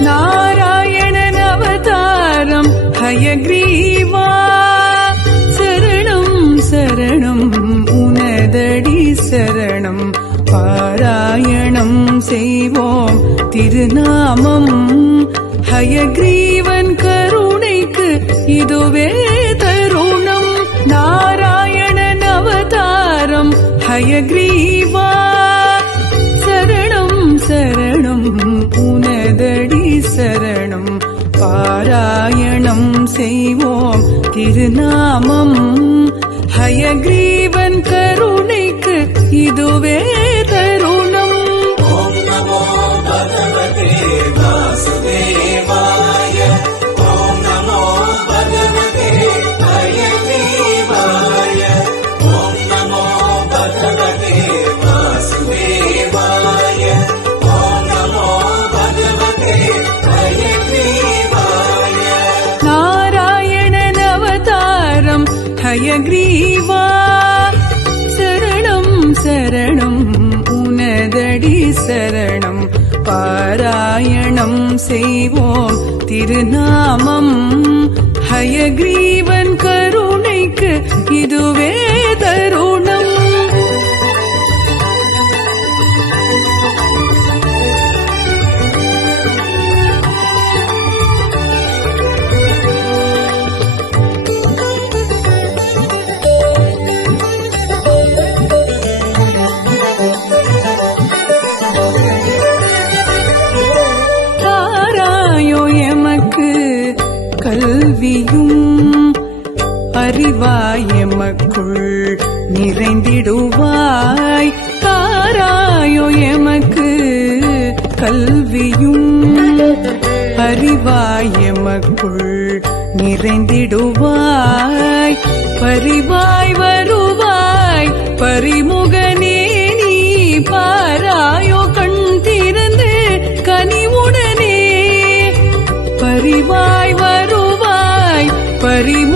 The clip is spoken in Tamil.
நாராயணன் அவதாரம் ஹயக்ரீவா. சரணம் சரணம் உனதடி சரணம். பாராயணம் செய்வோம் திருநாமம். ஹயக்ரீவன் கருணைக்கு இதுவே தருணம். நான் பாராயணம் செய்வோம். திருநாமம். ஹயக்ரீவன் கருணைக்கு இதுவே ஹயக்ரீவா சரணம் சரணம் உனதடி சரணம். பாராயணம் செய்வோம் திருநாமம். ஹயக்ரீவன் கல்வியும் அறிவாய் எமக்குள் நிறைந்திடுவாய். தாராயோ எமக்கு கல்வியும் அறிவாய் எமக்குள் நிறைந்திடுவாய். பரிவாய் வருவாய். Marimón.